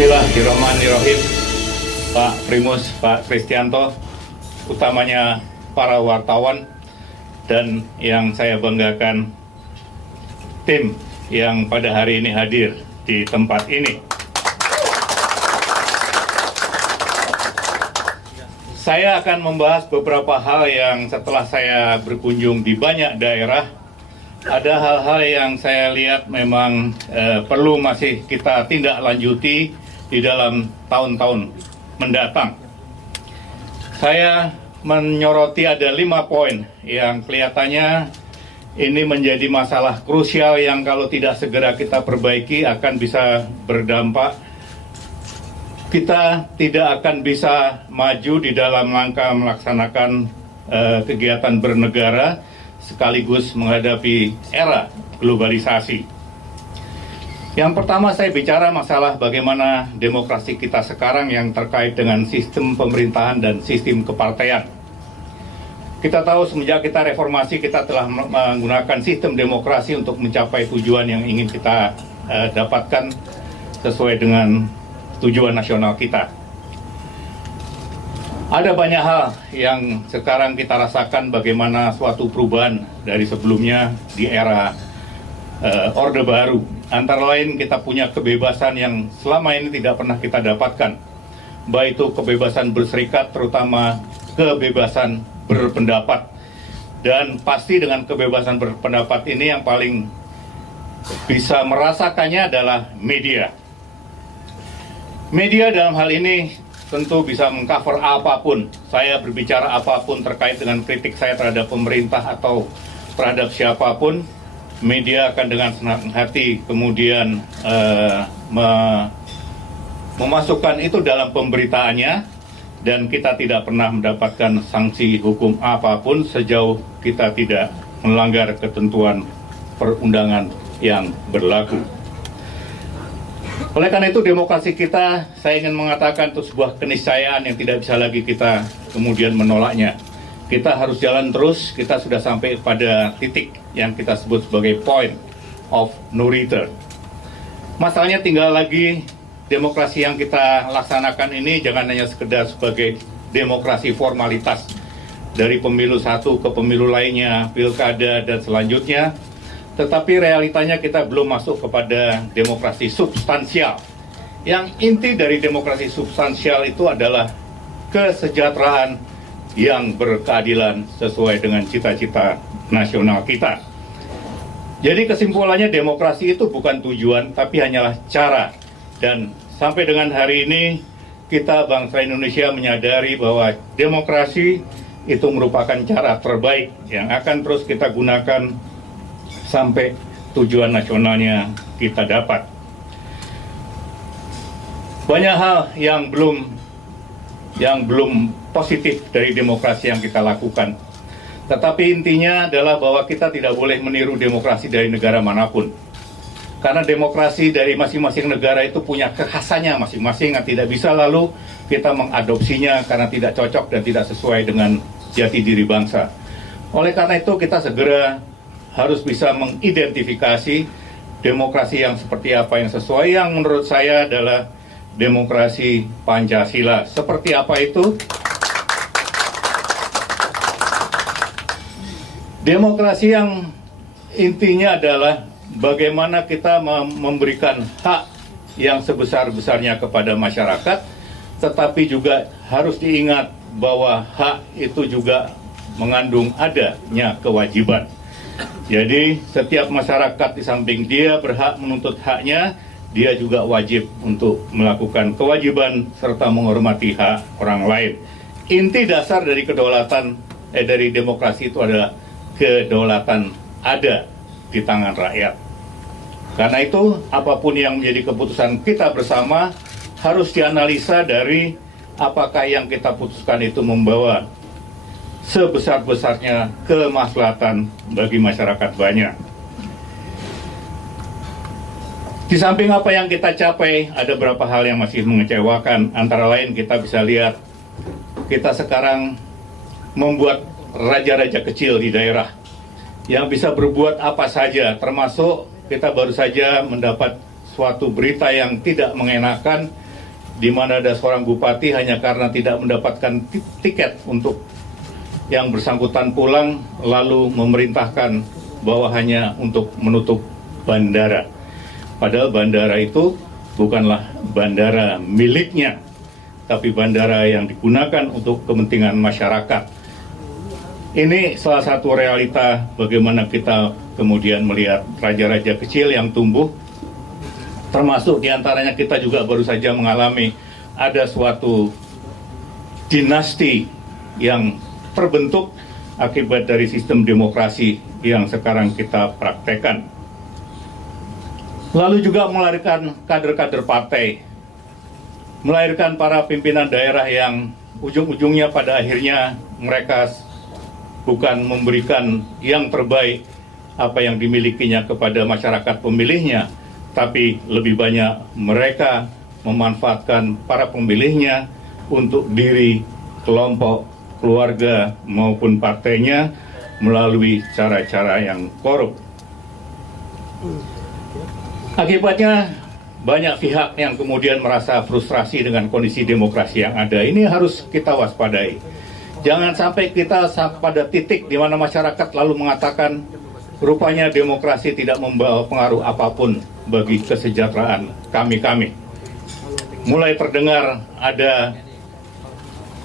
Bismillahirrahmanirrahim. Pak Primus, Pak Kristianto, utamanya para wartawan, dan yang saya banggakan, tim yang pada hari ini hadir di tempat ini. Saya akan membahas beberapa hal yang setelah saya berkunjung di banyak daerah, ada hal-hal yang saya lihat memang perlu masih kita tindak lanjuti di dalam tahun-tahun mendatang. Saya menyoroti ada 5 poin yang kelihatannya ini menjadi masalah krusial yang kalau tidak segera kita perbaiki akan bisa berdampak. Kita tidak akan bisa maju di dalam langkah melaksanakan kegiatan bernegara sekaligus menghadapi era globalisasi. Yang pertama saya bicara masalah bagaimana demokrasi kita sekarang yang terkait dengan sistem pemerintahan dan sistem kepartaian. Kita tahu semenjak kita reformasi kita telah menggunakan sistem demokrasi untuk mencapai tujuan yang ingin kita dapatkan sesuai dengan tujuan nasional kita. Ada banyak hal yang sekarang kita rasakan bagaimana suatu perubahan dari sebelumnya di era Orde Baru. Antara lain kita punya kebebasan yang selama ini tidak pernah kita dapatkan. Baik itu kebebasan berserikat, terutama kebebasan berpendapat. Dan pasti dengan kebebasan berpendapat ini yang paling bisa merasakannya adalah media. Media dalam hal ini tentu bisa mengcover apapun. Saya berbicara apapun terkait dengan kritik saya terhadap pemerintah atau terhadap siapapun. Media akan dengan senang hati kemudian memasukkan itu dalam pemberitaannya, dan kita tidak pernah mendapatkan sanksi hukum apapun sejauh kita tidak melanggar ketentuan perundangan yang berlaku. Oleh karena itu demokrasi kita, saya ingin mengatakan itu sebuah keniscayaan yang tidak bisa lagi kita kemudian menolaknya. Kita harus jalan terus, kita sudah sampai pada titik yang kita sebut sebagai point of no return. Masalahnya tinggal lagi demokrasi yang kita laksanakan ini jangan hanya sekedar sebagai demokrasi formalitas dari pemilu satu ke pemilu lainnya, pilkada dan selanjutnya, tetapi realitanya kita belum masuk kepada demokrasi substansial. Yang inti dari demokrasi substansial itu adalah kesejahteraan yang berkeadilan sesuai dengan cita-cita nasional kita. Jadi kesimpulannya demokrasi itu bukan tujuan, tapi hanyalah cara. Dan sampai dengan hari ini, kita bangsa Indonesia menyadari bahwa demokrasi itu merupakan cara terbaik yang akan terus kita gunakan sampai tujuan nasionalnya kita dapat. Banyak hal yang belum positif dari demokrasi yang kita lakukan. Tetapi intinya adalah bahwa kita tidak boleh meniru demokrasi dari negara manapun. Karena demokrasi dari masing-masing negara itu punya kekhasannya masing-masing yang tidak bisa lalu kita mengadopsinya karena tidak cocok dan tidak sesuai dengan jati diri bangsa. Oleh karena itu kita segera harus bisa mengidentifikasi demokrasi yang seperti apa yang sesuai, yang menurut saya adalah demokrasi Pancasila. Seperti apa itu? Demokrasi yang intinya adalah bagaimana kita memberikan hak yang sebesar-besarnya kepada masyarakat, tetapi juga harus diingat bahwa hak itu juga mengandung adanya kewajiban. Jadi setiap masyarakat di samping dia berhak menuntut haknya, dia juga wajib untuk melakukan kewajiban serta menghormati hak orang lain. Inti dasar dari dari demokrasi itu adalah kedaulatan ada di tangan rakyat. Karena itu apapun yang menjadi keputusan kita bersama harus dianalisa dari apakah yang kita putuskan itu membawa sebesar-besarnya kemaslahatan bagi masyarakat banyak. Di samping apa yang kita capai, ada beberapa hal yang masih mengecewakan. Antara lain kita bisa lihat, kita sekarang membuat raja-raja kecil di daerah yang bisa berbuat apa saja, termasuk kita baru saja mendapat suatu berita yang tidak mengenakan di mana ada seorang bupati hanya karena tidak mendapatkan tiket untuk yang bersangkutan pulang, lalu memerintahkan bawahannya untuk menutup bandara. Padahal bandara itu bukanlah bandara miliknya, tapi bandara yang digunakan untuk kepentingan masyarakat. Ini salah satu realita bagaimana kita kemudian melihat raja-raja kecil yang tumbuh, termasuk diantaranya kita juga baru saja mengalami ada suatu dinasti yang terbentuk akibat dari sistem demokrasi yang sekarang kita praktekkan. Lalu juga melahirkan kader-kader partai, melahirkan para pimpinan daerah yang ujung-ujungnya pada akhirnya mereka bukan memberikan yang terbaik apa yang dimilikinya kepada masyarakat pemilihnya, tapi lebih banyak mereka memanfaatkan para pemilihnya untuk diri, kelompok, keluarga maupun partainya melalui cara-cara yang korup. Akibatnya banyak pihak yang kemudian merasa frustrasi dengan kondisi demokrasi yang ada. Ini harus kita waspadai. Jangan sampai kita pada titik di mana masyarakat lalu mengatakan rupanya demokrasi tidak membawa pengaruh apapun bagi kesejahteraan kami-kami. Mulai terdengar ada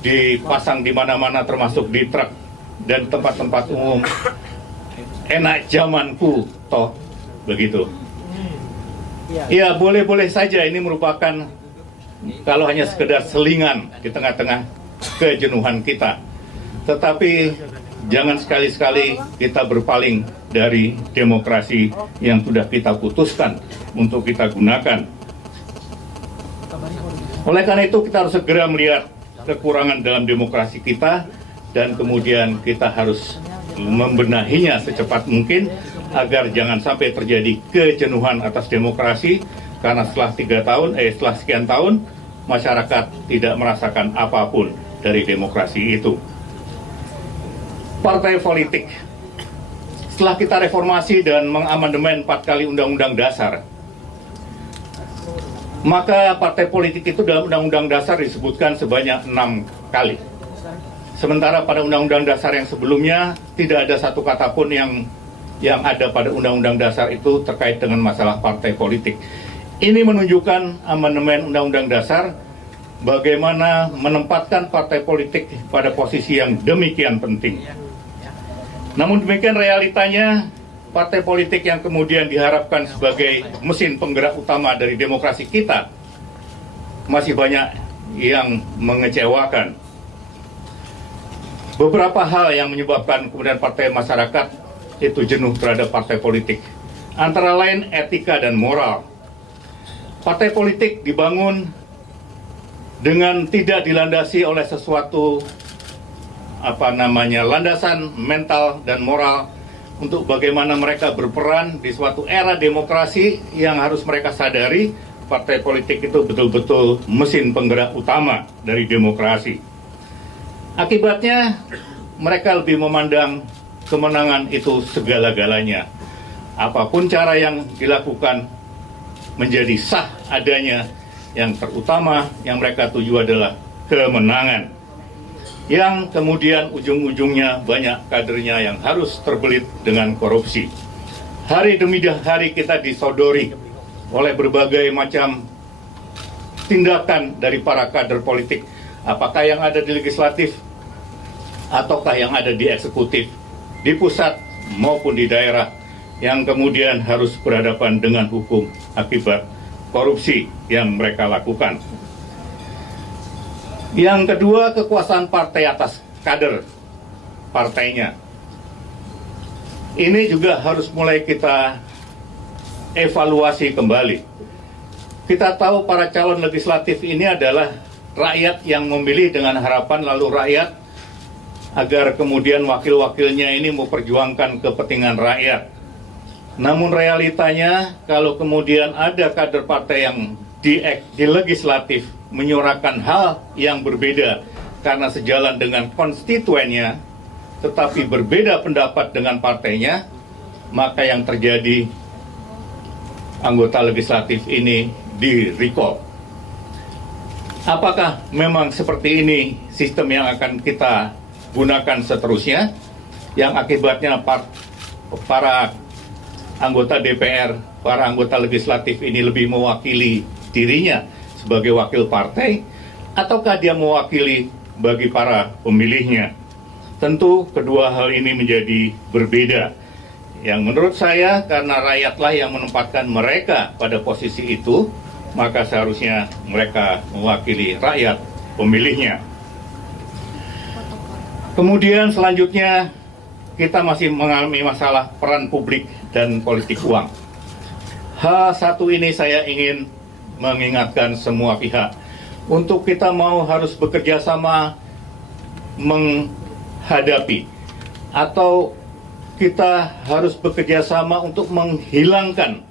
dipasang di mana-mana termasuk di truk dan tempat-tempat umum, enak zamanku toh, begitu. Ya boleh-boleh saja ini merupakan kalau hanya sekedar selingan di tengah-tengah kejenuhan kita. Tetapi jangan sekali-sekali kita berpaling dari demokrasi yang sudah kita putuskan untuk kita gunakan. Oleh karena itu kita harus segera melihat kekurangan dalam demokrasi kita dan kemudian kita harus membenahinya secepat mungkin agar jangan sampai terjadi kejenuhan atas demokrasi karena setelah sekian tahun masyarakat tidak merasakan apapun dari demokrasi itu. Partai politik. Setelah kita reformasi dan mengamandemen 4 kali undang-undang dasar, maka partai politik itu dalam undang-undang dasar disebutkan sebanyak 6 kali. Sementara pada undang-undang dasar yang sebelumnya tidak ada satu kata pun yang ada pada undang-undang dasar itu terkait dengan masalah partai politik. Ini menunjukkan amandemen undang-undang dasar bagaimana menempatkan partai politik pada posisi yang demikian penting. Namun demikian realitanya partai politik yang kemudian diharapkan sebagai mesin penggerak utama dari demokrasi kita masih banyak yang mengecewakan. Beberapa hal yang menyebabkan kemudian partai masyarakat itu jenuh terhadap partai politik. Antara lain etika dan moral. Partai politik dibangun dengan tidak dilandasi oleh sesuatu landasan mental dan moral untuk bagaimana mereka berperan di suatu era demokrasi yang harus mereka sadari partai politik itu betul-betul mesin penggerak utama dari demokrasi. Akibatnya mereka lebih memandang kemenangan itu segala-galanya. Apapun cara yang dilakukan menjadi sah adanya, yang terutama yang mereka tuju adalah kemenangan. Yang kemudian ujung-ujungnya banyak kadernya yang harus terbelit dengan korupsi. Hari demi hari kita disodori oleh berbagai macam tindakan dari para kader politik, apakah yang ada di legislatif ataukah yang ada di eksekutif, di pusat maupun di daerah, yang kemudian harus berhadapan dengan hukum akibat korupsi yang mereka lakukan. Yang kedua, kekuasaan partai atas kader partainya. Ini juga harus mulai kita evaluasi kembali. Kita tahu para calon legislatif ini adalah rakyat yang memilih dengan harapan lalu rakyat agar kemudian wakil-wakilnya ini memperjuangkan kepentingan rakyat. Namun realitanya kalau kemudian ada kader partai yang di legislatif menyuarakan hal yang berbeda karena sejalan dengan konstituennya, tetapi berbeda pendapat dengan partainya, maka yang terjadi anggota legislatif ini di-recall. Apakah memang seperti ini sistem yang akan kita gunakan seterusnya, yang akibatnya para anggota DPR, para anggota legislatif ini lebih mewakili dirinya sebagai wakil partai, ataukah dia mewakili bagi para pemilihnya? Tentu kedua hal ini menjadi berbeda. Yang menurut saya, karena rakyatlah yang menempatkan mereka pada posisi itu, maka seharusnya mereka mewakili rakyat pemilihnya. Kemudian selanjutnya kita masih mengalami masalah peran publik dan politik uang. Hal satu ini saya ingin mengingatkan semua pihak. Untuk kita mau harus bekerja sama menghadapi atau kita harus bekerja sama untuk menghilangkan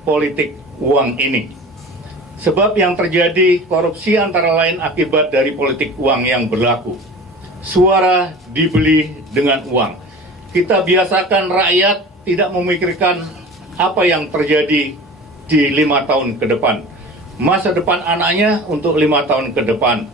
politik uang ini. Sebab yang terjadi korupsi antara lain akibat dari politik uang yang berlaku. Suara dibeli dengan uang. Kita biasakan rakyat tidak memikirkan apa yang terjadi di 5 tahun ke depan. Masa depan anaknya untuk 5 tahun ke depan.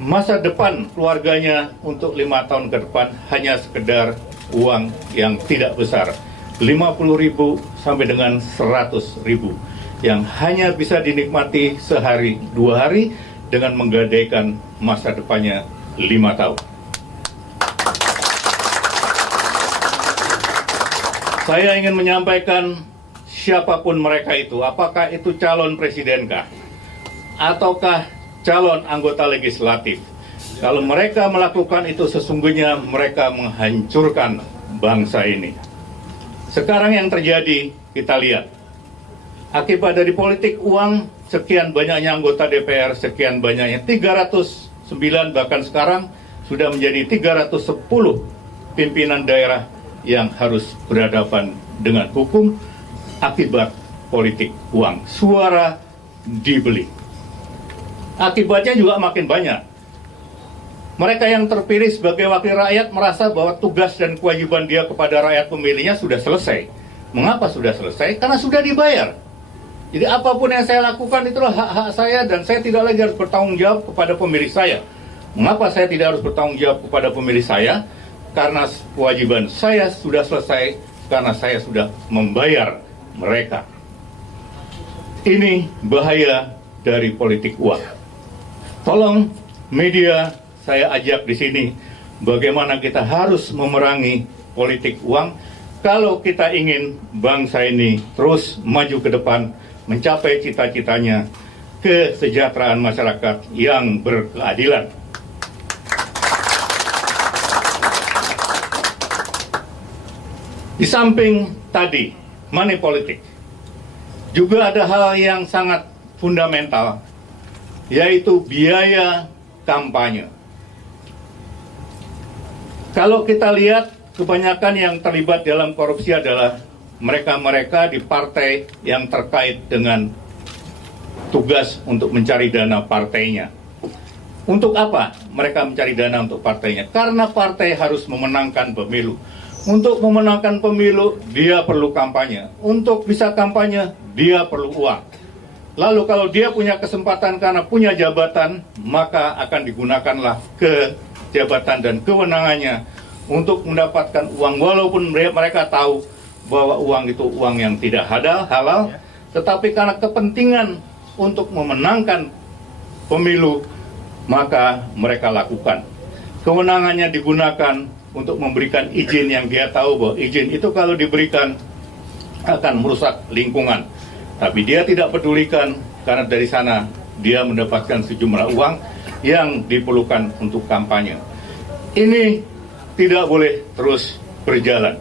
Masa depan keluarganya untuk 5 tahun ke depan hanya sekedar uang yang tidak besar. 50.000 sampai dengan 100.000. Yang hanya bisa dinikmati sehari 2 hari dengan menggadaikan masa depannya 5 tahun. Saya ingin menyampaikan siapapun mereka itu, apakah itu calon presidenkah, ataukah calon anggota legislatif, kalau mereka melakukan itu sesungguhnya mereka menghancurkan bangsa ini. Sekarang yang terjadi, kita lihat. Akibat dari politik uang, sekian banyaknya anggota DPR, sekian banyaknya 309, bahkan sekarang sudah menjadi 310 pimpinan daerah yang harus berhadapan dengan hukum akibat politik uang. Suara dibeli. Akibatnya juga makin banyak. Mereka yang terpilih sebagai wakil rakyat merasa bahwa tugas dan kewajiban dia kepada rakyat pemilihnya sudah selesai. Mengapa sudah selesai? Karena sudah dibayar. Jadi apapun yang saya lakukan itulah hak-hak saya dan saya tidak lagi harus bertanggung jawab kepada pemilih saya. Mengapa saya tidak harus bertanggung jawab kepada pemilih saya? Karena kewajiban saya sudah selesai, karena saya sudah membayar mereka. Ini bahaya dari politik uang. Tolong media, saya ajak di sini bagaimana kita harus memerangi politik uang kalau kita ingin bangsa ini terus maju ke depan, mencapai cita-citanya, kesejahteraan masyarakat yang berkeadilan. Di samping tadi, money politik, juga ada hal yang sangat fundamental, yaitu biaya kampanye. Kalau kita lihat, kebanyakan yang terlibat dalam korupsi adalah mereka-mereka di partai yang terkait dengan tugas untuk mencari dana partainya. Untuk apa mereka mencari dana untuk partainya? Karena partai harus memenangkan pemilu. Untuk memenangkan pemilu, dia perlu kampanye. Untuk bisa kampanye, dia perlu uang. Lalu kalau dia punya kesempatan karena punya jabatan, maka akan digunakanlah ke jabatan dan kewenangannya untuk mendapatkan uang. Walaupun mereka tahu bahwa uang itu uang yang tidak halal, tetapi karena kepentingan untuk memenangkan pemilu, maka mereka lakukan. Kewenangannya digunakan untuk memberikan izin yang dia tahu bahwa izin itu kalau diberikan akan merusak lingkungan. Tapi dia tidak pedulikan karena dari sana dia mendapatkan sejumlah uang yang diperlukan untuk kampanye. Ini tidak boleh terus berjalan.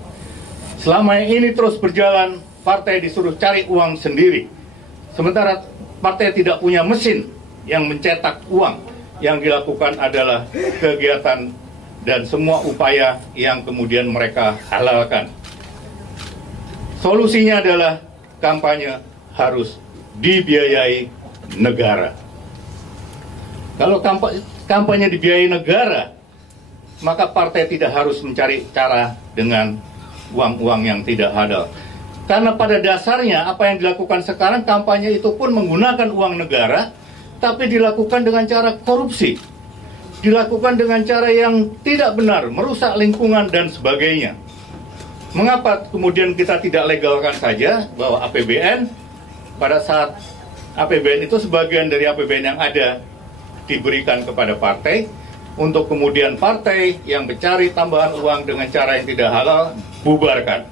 Selama ini terus berjalan, partai disuruh cari uang sendiri. Sementara partai tidak punya mesin yang mencetak uang. Yang dilakukan adalah kegiatan dan semua upaya yang kemudian mereka halalkan. Solusinya adalah kampanye harus dibiayai negara. Kalau kampanye dibiayai negara, maka partai tidak harus mencari cara dengan uang-uang yang tidak halal. Karena pada dasarnya apa yang dilakukan sekarang, kampanye itu pun menggunakan uang negara tapi dilakukan dengan cara korupsi, dilakukan dengan cara yang tidak benar, merusak lingkungan dan sebagainya. Mengapa kemudian kita tidak legalkan saja bahwa APBN, pada saat APBN itu sebagian dari APBN yang ada diberikan kepada partai, untuk kemudian partai yang mencari tambahan uang dengan cara yang tidak halal, bubarkan.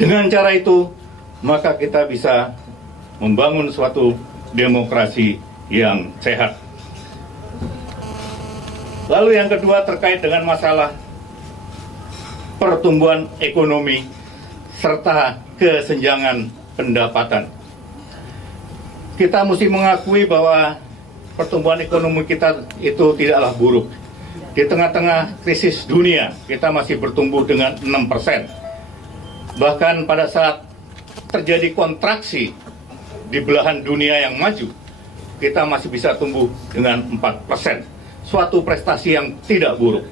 Dengan cara itu, maka kita bisa membangun suatu demokrasi yang sehat. Lalu yang kedua terkait dengan masalah pertumbuhan ekonomi serta kesenjangan pendapatan. Kita mesti mengakui bahwa pertumbuhan ekonomi kita itu tidaklah buruk. Di tengah-tengah krisis dunia, kita masih bertumbuh dengan 6%. Bahkan pada saat terjadi kontraksi di belahan dunia yang maju, kita masih bisa tumbuh dengan 4%. Suatu prestasi yang tidak buruk.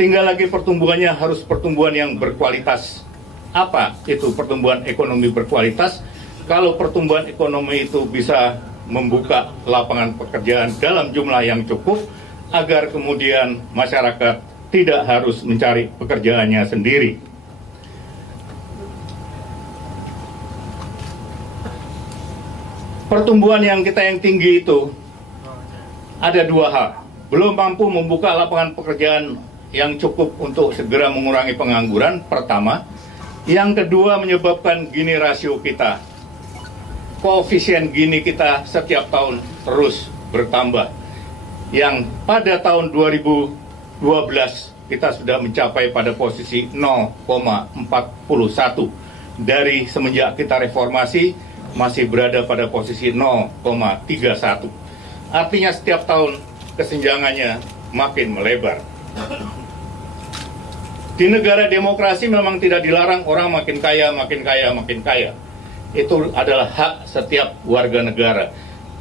Tinggal lagi pertumbuhannya harus pertumbuhan yang berkualitas. Apa itu pertumbuhan ekonomi berkualitas? Kalau pertumbuhan ekonomi itu bisa membuka lapangan pekerjaan dalam jumlah yang cukup, agar kemudian masyarakat tidak harus mencari pekerjaannya sendiri. Pertumbuhan yang tinggi itu ada dua hal. Belum mampu membuka lapangan pekerjaan yang cukup untuk segera mengurangi pengangguran, pertama. Yang kedua, menyebabkan Gini rasio kita, koefisien Gini kita setiap tahun terus bertambah. Yang pada tahun 2012 kita sudah mencapai pada posisi 0,41. Dari semenjak kita reformasi masih berada pada posisi 0,31. Artinya setiap tahun kesenjangannya makin melebar. Di negara demokrasi memang tidak dilarang orang makin kaya, makin kaya, makin kaya. Itu adalah hak setiap warga negara.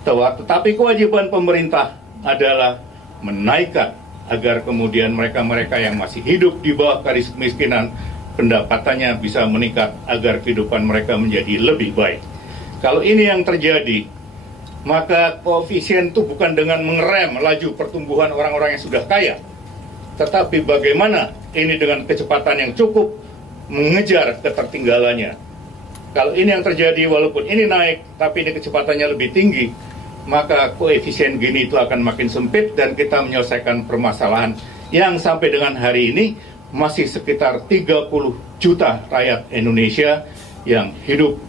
Tetapi kewajiban pemerintah adalah menaikkan agar kemudian mereka-mereka yang masih hidup di bawah garis kemiskinan, pendapatannya bisa meningkat agar kehidupan mereka menjadi lebih baik. Kalau ini yang terjadi, maka koefisien itu bukan dengan mengerem laju pertumbuhan orang-orang yang sudah kaya, tetapi bagaimana ini dengan kecepatan yang cukup mengejar ketertinggalannya. Kalau ini yang terjadi, walaupun ini naik, tapi ini kecepatannya lebih tinggi, maka koefisien Gini itu akan makin sempit dan kita menyelesaikan permasalahan yang sampai dengan hari ini masih sekitar 30 juta rakyat Indonesia yang hidup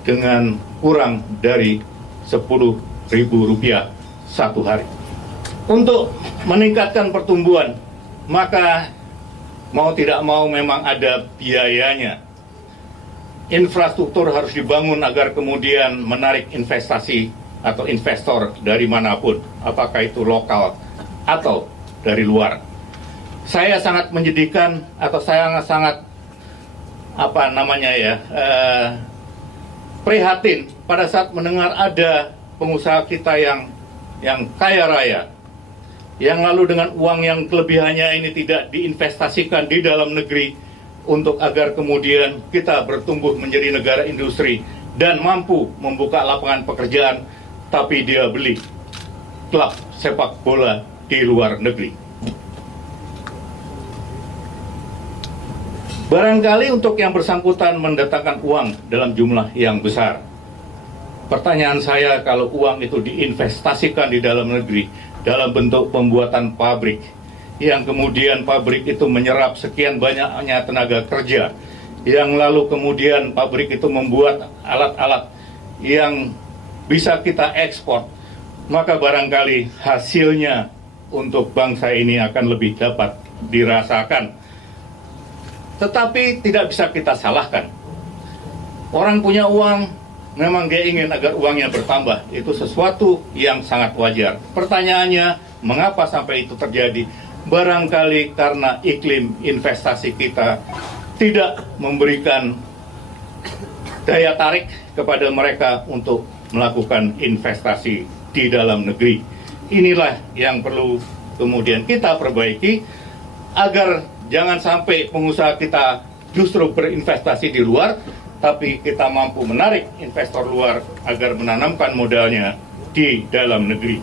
dengan kurang dari Rp10.000 satu hari. Untuk meningkatkan pertumbuhan, maka mau tidak mau memang ada biayanya. Infrastruktur harus dibangun agar kemudian menarik investasi atau investor dari manapun, apakah itu lokal atau dari luar. Saya sangat menyedihkan atau saya sangat prihatin pada saat mendengar ada pengusaha kita yang kaya raya, yang lalu dengan uang yang kelebihannya ini tidak diinvestasikan di dalam negeri untuk agar kemudian kita bertumbuh menjadi negara industri dan mampu membuka lapangan pekerjaan, tapi dia beli klub sepak bola di luar negeri. Barangkali untuk yang bersangkutan mendatangkan uang dalam jumlah yang besar. Pertanyaan saya, kalau uang itu diinvestasikan di dalam negeri dalam bentuk pembuatan pabrik, yang kemudian pabrik itu menyerap sekian banyaknya tenaga kerja, yang lalu kemudian pabrik itu membuat alat-alat yang bisa kita ekspor, maka barangkali hasilnya untuk bangsa ini akan lebih dapat dirasakan. Tetapi tidak bisa kita salahkan. Orang punya uang, memang dia ingin agar uangnya bertambah. Itu sesuatu yang sangat wajar. Pertanyaannya, mengapa sampai itu terjadi? Barangkali karena iklim investasi kita tidak memberikan daya tarik kepada mereka untuk melakukan investasi di dalam negeri. Inilah yang perlu kemudian kita perbaiki agar jangan sampai pengusaha kita justru berinvestasi di luar, tapi kita mampu menarik investor luar agar menanamkan modalnya di dalam negeri.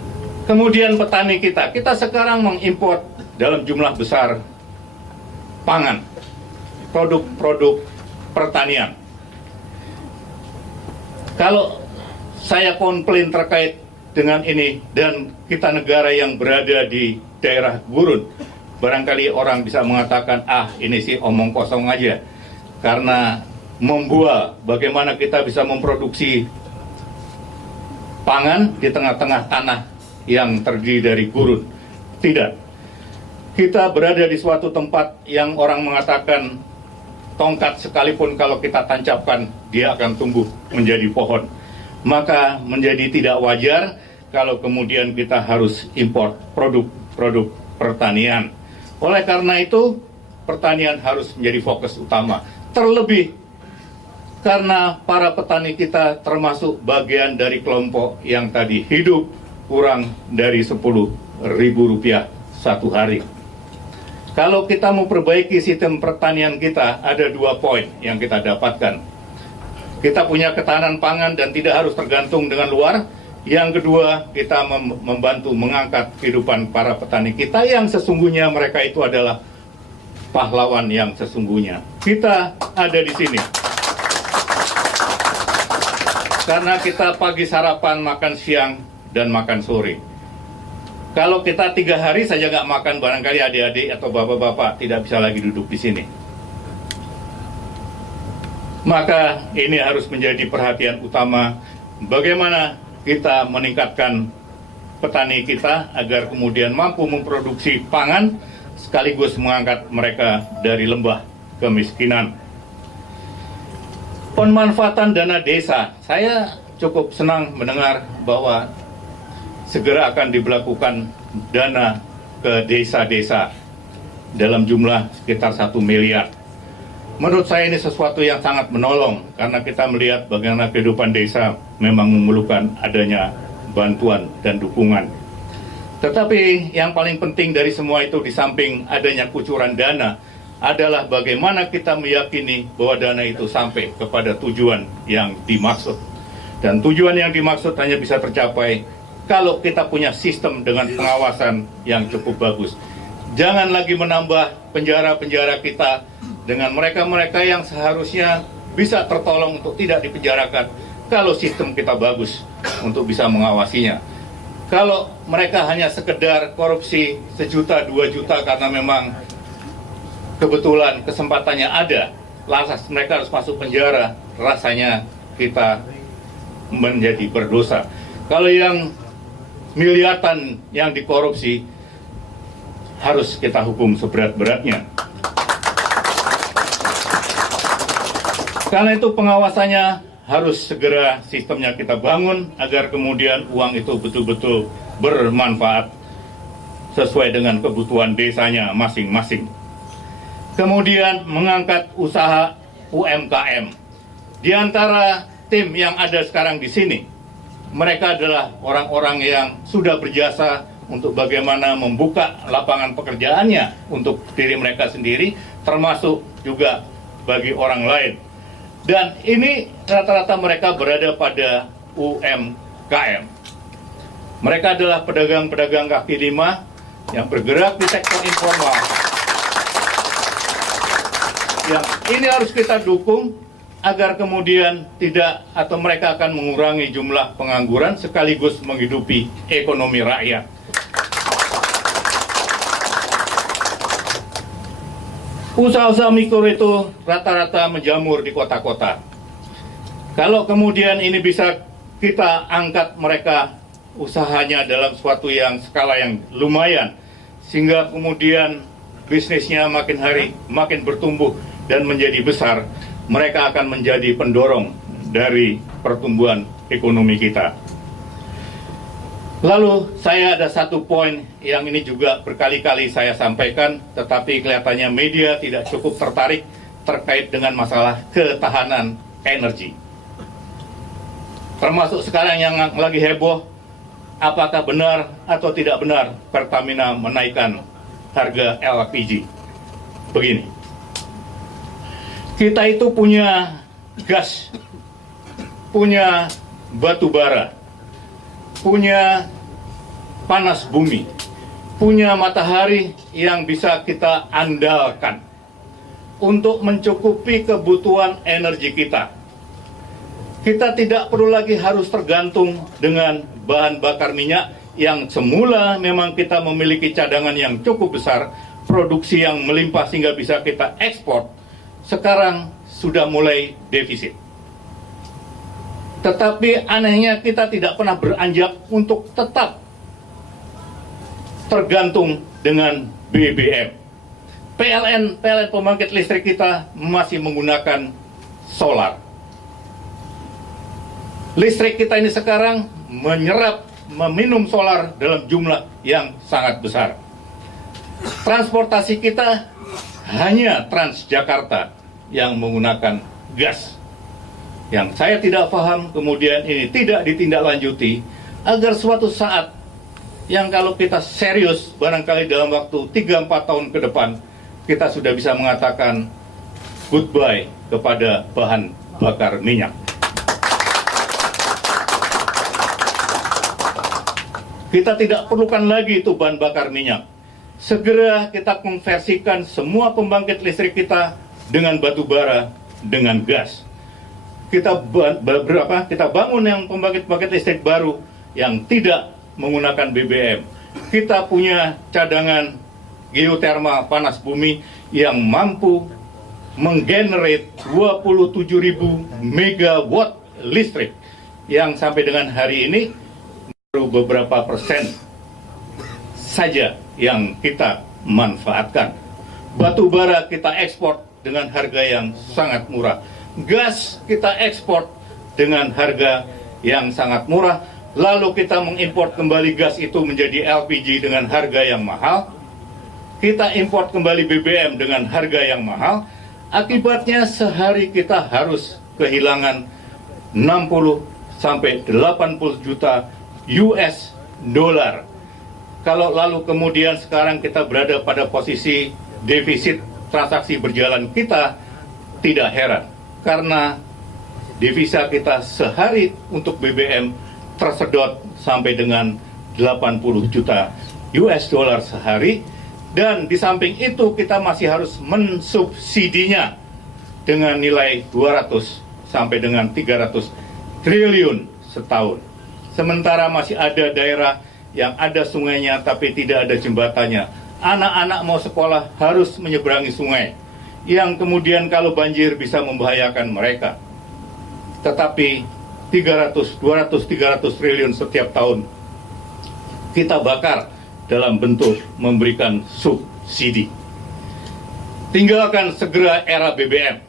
Kemudian petani kita sekarang mengimpor dalam jumlah besar pangan, produk-produk pertanian. Kalau saya komplain terkait dengan ini dan kita negara yang berada di daerah gurun, barangkali orang bisa mengatakan, ini sih omong kosong aja. Karena membual bagaimana kita bisa memproduksi pangan di tengah-tengah tanah yang terdiri dari gurun. Tidak. Kita berada di suatu tempat yang orang mengatakan tongkat sekalipun kalau kita tancapkan, dia akan tumbuh menjadi pohon. Maka menjadi tidak wajar kalau kemudian kita harus impor produk-produk pertanian. Oleh karena itu, pertanian harus menjadi fokus utama. Terlebih karena para petani kita termasuk bagian dari kelompok yang tadi hidup kurang dari Rp10.000 satu hari. Kalau kita mau perbaiki sistem pertanian kita, ada 2 poin yang kita dapatkan. Kita punya ketahanan pangan dan tidak harus tergantung dengan luar. Yang kedua, kita membantu mengangkat kehidupan para petani kita yang sesungguhnya mereka itu adalah pahlawan yang sesungguhnya. Kita ada di sini karena kita pagi sarapan, makan siang, dan makan sore. Kalau kita 3 hari saja nggak makan, barangkali adik-adik atau bapak-bapak tidak bisa lagi duduk di sini. Maka ini harus menjadi perhatian utama bagaimana kita meningkatkan petani kita agar kemudian mampu memproduksi pangan sekaligus mengangkat mereka dari lembah kemiskinan. Pemanfaatan dana desa, saya cukup senang mendengar bahwa segera akan diberlakukan dana ke desa-desa dalam jumlah sekitar 1 miliar. Menurut saya ini sesuatu yang sangat menolong karena kita melihat bagaimana kehidupan desa memang memerlukan adanya bantuan dan dukungan. Tetapi yang paling penting dari semua itu di samping adanya kucuran dana adalah bagaimana kita meyakini bahwa dana itu sampai kepada tujuan yang dimaksud. Dan tujuan yang dimaksud hanya bisa tercapai kalau kita punya sistem dengan pengawasan yang cukup bagus. Jangan lagi menambah penjara-penjara kita dengan mereka-mereka yang seharusnya bisa tertolong untuk tidak dipenjarakan kalau sistem kita bagus untuk bisa mengawasinya. Kalau mereka hanya sekedar korupsi 1 juta, 2 juta karena memang kebetulan kesempatannya ada, lantas mereka harus masuk penjara, rasanya kita menjadi berdosa. Kalau yang miliaran yang dikorupsi, harus kita hukum seberat-beratnya. Karena itu pengawasannya harus segera sistemnya kita bangun agar kemudian uang itu betul-betul bermanfaat sesuai dengan kebutuhan desanya masing-masing. Kemudian mengangkat usaha UMKM. Di antara tim yang ada sekarang di sini, mereka adalah orang-orang yang sudah berjasa untuk bagaimana membuka lapangan pekerjaannya untuk diri mereka sendiri, termasuk juga bagi orang lain. Dan ini rata-rata mereka berada pada UMKM. Mereka adalah pedagang-pedagang kaki lima yang bergerak di sektor informal. Yang ini harus kita dukung agar kemudian tidak atau mereka akan mengurangi jumlah pengangguran sekaligus menghidupi ekonomi rakyat. Usaha-usaha mikro itu rata-rata menjamur di kota-kota. Kalau kemudian ini bisa kita angkat mereka usahanya dalam suatu yang skala yang lumayan, sehingga kemudian bisnisnya makin hari makin bertumbuh dan menjadi besar, mereka akan menjadi pendorong dari pertumbuhan ekonomi kita. Lalu saya ada 1 poin yang ini juga berkali-kali saya sampaikan, tetapi kelihatannya media tidak cukup tertarik terkait dengan masalah ketahanan energi. Termasuk sekarang yang lagi heboh, apakah benar atau tidak benar Pertamina menaikkan harga LPG. Begini, kita itu punya gas, punya batu bara, punya panas bumi, punya matahari yang bisa kita andalkan untuk mencukupi kebutuhan energi kita. Kita tidak perlu lagi harus tergantung dengan bahan bakar minyak yang semula memang kita memiliki cadangan yang cukup besar, produksi yang melimpah sehingga bisa kita ekspor, sekarang sudah mulai defisit. Tetapi anehnya kita tidak pernah beranjak untuk tetap tergantung dengan BBM. PLN pembangkit listrik kita masih menggunakan solar. Listrik kita ini sekarang meminum solar dalam jumlah yang sangat besar. Transportasi kita hanya Transjakarta yang menggunakan gas. Yang saya tidak paham kemudian ini tidak ditindaklanjuti agar suatu saat yang kalau kita serius barangkali dalam waktu 3-4 tahun ke depan kita sudah bisa mengatakan goodbye kepada bahan bakar minyak. Kita tidak perlukan lagi itu bahan bakar minyak. Segera kita konversikan semua pembangkit listrik kita dengan batu bara, dengan gas. Kita bangun yang pembangkit listrik baru yang tidak menggunakan BBM. Kita punya cadangan geotermal panas bumi yang mampu menggenerate 27.000 megawatt listrik yang sampai dengan hari ini baru beberapa persen saja yang kita manfaatkan. Batu bara kita ekspor dengan harga yang sangat murah. Gas kita ekspor dengan harga yang sangat murah. Lalu kita mengimpor kembali gas itu menjadi LPG dengan harga yang mahal. Kita impor kembali BBM dengan harga yang mahal. Akibatnya sehari kita harus kehilangan 60 sampai 80 juta US dollar. Kalau lalu kemudian sekarang kita berada pada posisi defisit transaksi berjalan kita, tidak heran. Karena devisa kita sehari untuk BBM tersedot sampai dengan 80 juta US dollar sehari. Dan di samping itu kita masih harus mensubsidinya dengan nilai 200 sampai dengan 300 triliun setahun. Sementara masih ada daerah yang ada sungainya tapi tidak ada jembatannya. Anak-anak mau sekolah harus menyeberangi sungai, yang kemudian kalau banjir bisa membahayakan mereka. Tetapi 300 triliun setiap tahun kita bakar dalam bentuk memberikan subsidi. Tinggalkan segera era BBM.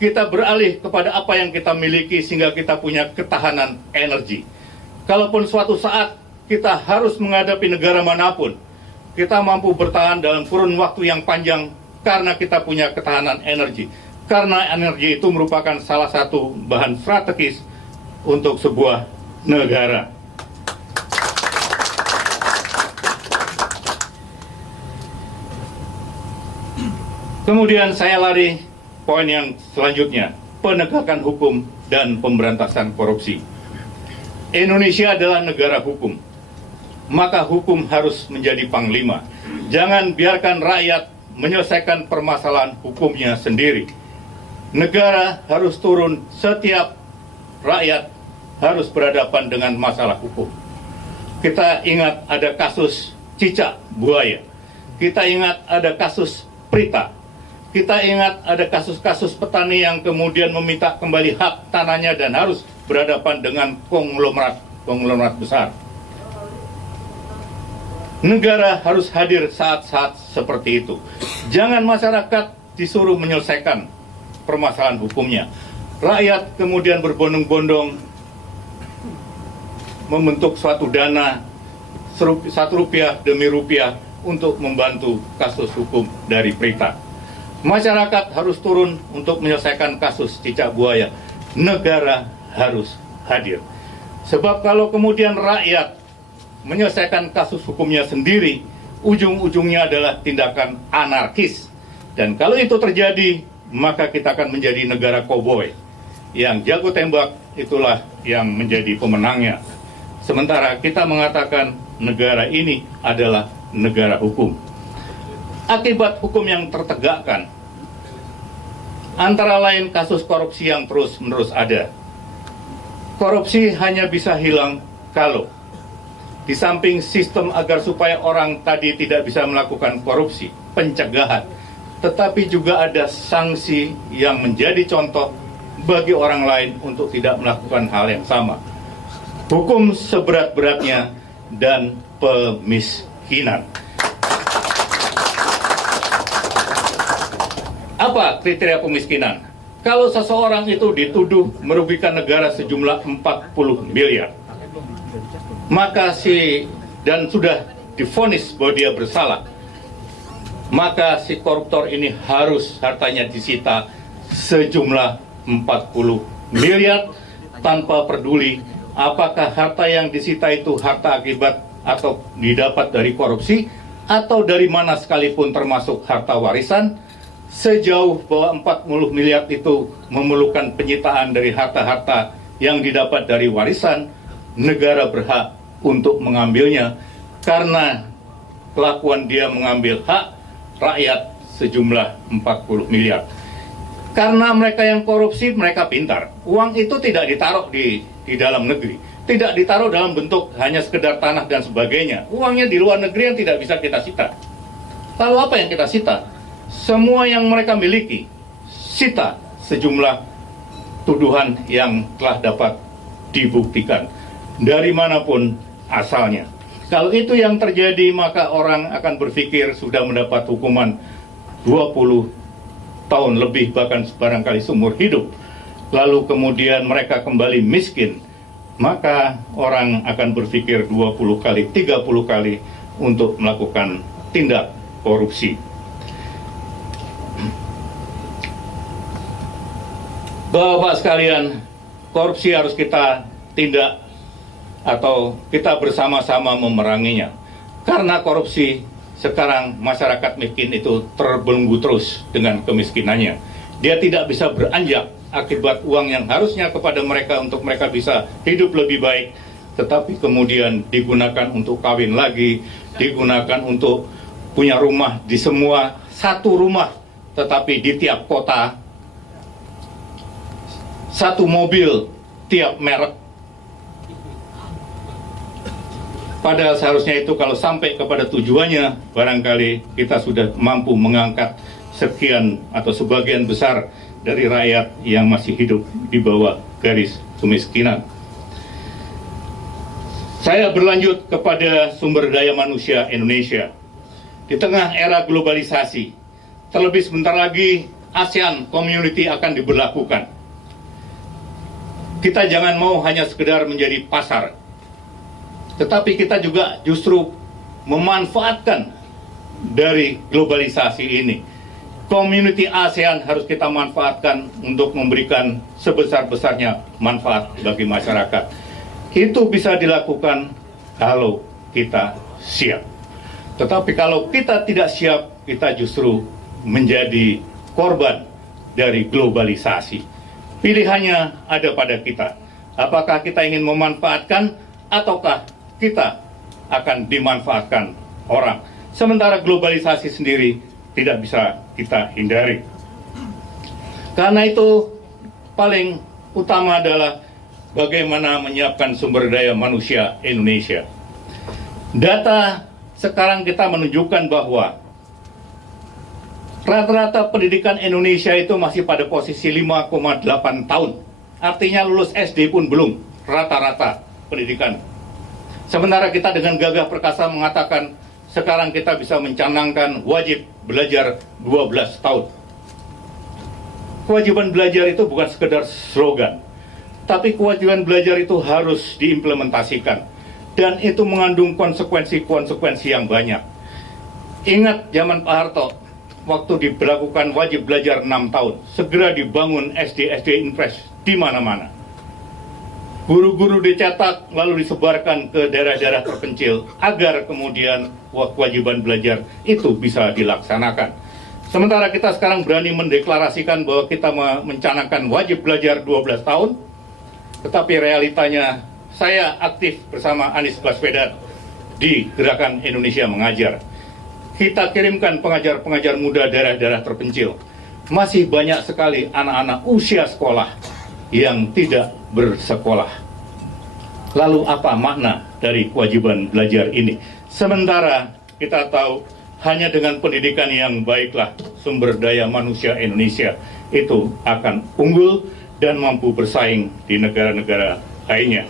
Kita beralih kepada apa yang kita miliki sehingga kita punya ketahanan energi. Kalaupun suatu saat kita harus menghadapi negara manapun, kita mampu bertahan dalam kurun waktu yang panjang karena kita punya ketahanan energi. Karena energi itu merupakan salah satu bahan strategis untuk sebuah negara. Kemudian saya lari poin yang selanjutnya, penegakan hukum dan pemberantasan korupsi. Indonesia adalah negara hukum, maka hukum harus menjadi panglima. Jangan biarkan rakyat menyelesaikan permasalahan hukumnya sendiri. Negara harus turun, setiap rakyat harus berhadapan dengan masalah hukum. Kita ingat ada kasus cicak buaya, kita ingat ada kasus Prita, kita ingat ada kasus-kasus petani yang kemudian meminta kembali hak tanahnya dan harus berhadapan dengan konglomerat besar. Negara harus hadir saat-saat seperti itu. Jangan masyarakat disuruh menyelesaikan permasalahan hukumnya. Rakyat kemudian berbondong-bondong membentuk suatu dana 1 rupiah demi rupiah untuk membantu kasus hukum dari Prita. Masyarakat harus turun untuk menyelesaikan kasus cicak buaya. Negara harus hadir. Sebab kalau kemudian rakyat menyelesaikan kasus hukumnya sendiri, ujung-ujungnya adalah tindakan anarkis. Dan kalau itu terjadi, maka kita akan menjadi negara koboi. yang jago tembak itulah yang menjadi pemenangnya. Sementara kita mengatakan negara ini adalah negara hukum. Akibat hukum yang tertegakkan, antara lain kasus korupsi yang terus-menerus ada. Korupsi hanya bisa hilang kalau di samping sistem agar supaya orang tadi tidak bisa melakukan korupsi, pencegahan, tetapi juga ada sanksi yang menjadi contoh bagi orang lain untuk tidak melakukan hal yang sama. Hukum seberat-beratnya dan pemiskinan. Apa kriteria pemiskinan? Kalau seseorang itu dituduh merugikan negara sejumlah 40 miliar, maka dan sudah divonis bahwa dia bersalah, maka si koruptor ini harus hartanya disita sejumlah 40 miliar tanpa peduli apakah harta yang disita itu harta akibat atau didapat dari korupsi atau dari mana sekalipun termasuk harta warisan. Sejauh bahwa 40 miliar itu memerlukan penyitaan dari harta-harta yang didapat dari warisan, negara berhak untuk mengambilnya karena kelakuan dia mengambil hak rakyat sejumlah 40 miliar. Karena mereka yang korupsi, mereka pintar. Uang itu tidak ditaruh di dalam negeri, tidak ditaruh dalam bentuk hanya sekedar tanah dan sebagainya. Uangnya di luar negeri yang tidak bisa kita sita. Lalu apa yang kita sita? Semua yang mereka miliki, sita sejumlah tuduhan yang telah dapat dibuktikan dari manapun asalnya. Kalau itu yang terjadi, maka orang akan berpikir sudah mendapat hukuman 20 tahun lebih, bahkan barangkali seumur hidup. Lalu kemudian mereka kembali miskin, maka orang akan berpikir 20 kali, 30 kali untuk melakukan tindak korupsi. Bapak sekalian, korupsi harus kita tindak atau kita bersama-sama memeranginya. Karena korupsi sekarang masyarakat miskin itu terbelenggu terus dengan kemiskinannya. Dia tidak bisa beranjak akibat uang yang harusnya kepada mereka untuk mereka bisa hidup lebih baik, tetapi kemudian digunakan untuk kawin lagi, digunakan untuk punya rumah di semua satu rumah, tetapi di tiap kota, satu mobil tiap merek. Padahal seharusnya itu kalau sampai kepada tujuannya, barangkali kita sudah mampu mengangkat sekian atau sebagian besar dari rakyat yang masih hidup di bawah garis kemiskinan. Saya berlanjut kepada sumber daya manusia Indonesia. Di tengah era globalisasi, terlebih sebentar lagi ASEAN Community akan diberlakukan. Kita jangan mau hanya sekedar menjadi pasar, tetapi kita juga justru memanfaatkan dari globalisasi ini. Community ASEAN harus kita manfaatkan untuk memberikan sebesar-besarnya manfaat bagi masyarakat. Itu bisa dilakukan kalau kita siap. Tetapi kalau kita tidak siap, kita justru menjadi korban dari globalisasi. Pilihannya ada pada kita. Apakah kita ingin memanfaatkan ataukah kita akan dimanfaatkan orang. Sementara globalisasi sendiri tidak bisa kita hindari. Karena itu paling utama adalah bagaimana menyiapkan sumber daya manusia Indonesia. Data sekarang kita menunjukkan bahwa rata-rata pendidikan Indonesia itu masih pada posisi 5,8 tahun. Artinya lulus SD pun belum, rata-rata pendidikan. Sementara kita dengan gagah perkasa mengatakan sekarang kita bisa mencanangkan wajib belajar 12 tahun. Kewajiban belajar itu bukan sekedar slogan, tapi kewajiban belajar itu harus diimplementasikan. Dan itu mengandung konsekuensi-konsekuensi yang banyak. Ingat zaman Pak Harto, waktu diberlakukan wajib belajar 6 tahun, segera dibangun SD-SD infres di mana-mana. Guru-guru dicetak lalu disebarkan ke daerah-daerah terpencil agar kemudian kewajiban belajar itu bisa dilaksanakan. Sementara kita sekarang berani mendeklarasikan bahwa kita mencanangkan wajib belajar 12 tahun, tetapi realitanya saya aktif bersama Anies Baswedan di Gerakan Indonesia Mengajar. Kita kirimkan pengajar-pengajar muda daerah-daerah terpencil. Masih banyak sekali anak-anak usia sekolah yang tidak bersekolah. Lalu apa makna dari kewajiban belajar ini? Sementara kita tahu hanya dengan pendidikan yang baiklah sumber daya manusia Indonesia itu akan unggul dan mampu bersaing di negara-negara lainnya.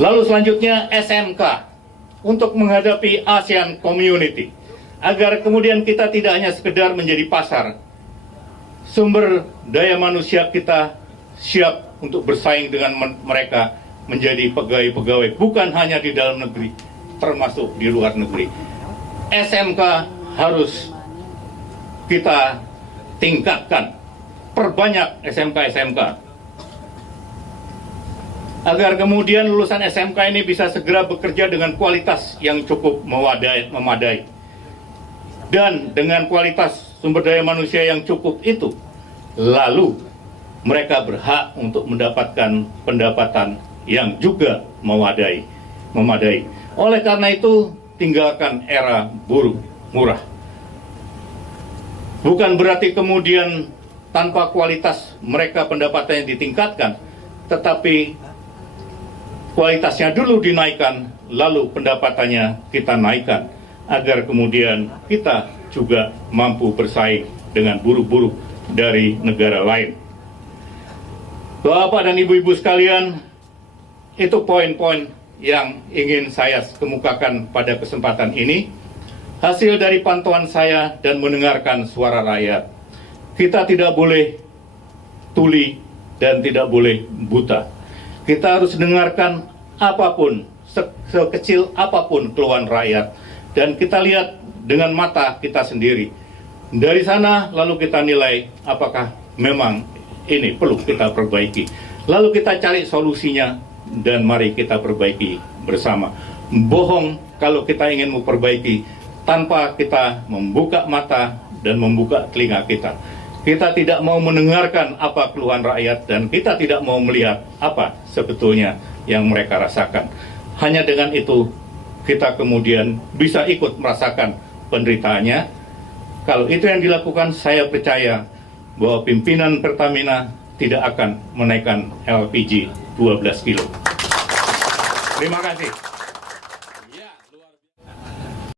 Lalu selanjutnya SMK untuk menghadapi ASEAN Community, agar kemudian kita tidak hanya sekedar menjadi pasar, sumber daya manusia kita siap untuk bersaing dengan mereka menjadi pegawai-pegawai bukan hanya di dalam negeri, termasuk di luar negeri. SMK harus kita tingkatkan, perbanyak SMK-SMK, agar kemudian lulusan SMK ini bisa segera bekerja dengan kualitas yang cukup memadai. Dan dengan kualitas sumber daya manusia yang cukup itu, lalu mereka berhak untuk mendapatkan pendapatan yang juga memadai. Oleh karena itu, tinggalkan era buruh murah. Bukan berarti kemudian tanpa kualitas mereka pendapatannya ditingkatkan, tetapi kualitasnya dulu dinaikkan, lalu pendapatannya kita naikkan, agar kemudian kita juga mampu bersaing dengan buruh-buruh dari negara lain. Bapak dan Ibu-Ibu sekalian, itu poin-poin yang ingin saya kemukakan pada kesempatan ini. Hasil dari pantauan saya dan mendengarkan suara rakyat. Kita tidak boleh tuli dan tidak boleh buta. Kita harus dengarkan apapun, sekecil apapun keluhan rakyat. Dan kita lihat dengan mata kita sendiri. Dari sana lalu kita nilai apakah memang ini perlu kita perbaiki. Lalu kita cari solusinya dan mari kita perbaiki bersama. Bohong kalau kita ingin memperbaiki tanpa kita membuka mata dan membuka telinga kita. Kita tidak mau mendengarkan apa keluhan rakyat dan kita tidak mau melihat apa sebetulnya yang mereka rasakan. Hanya dengan itu kita kemudian bisa ikut merasakan penderitaannya. Kalau itu yang dilakukan, saya percaya bahwa pimpinan Pertamina tidak akan menaikkan LPG 12 kilo. Terima kasih.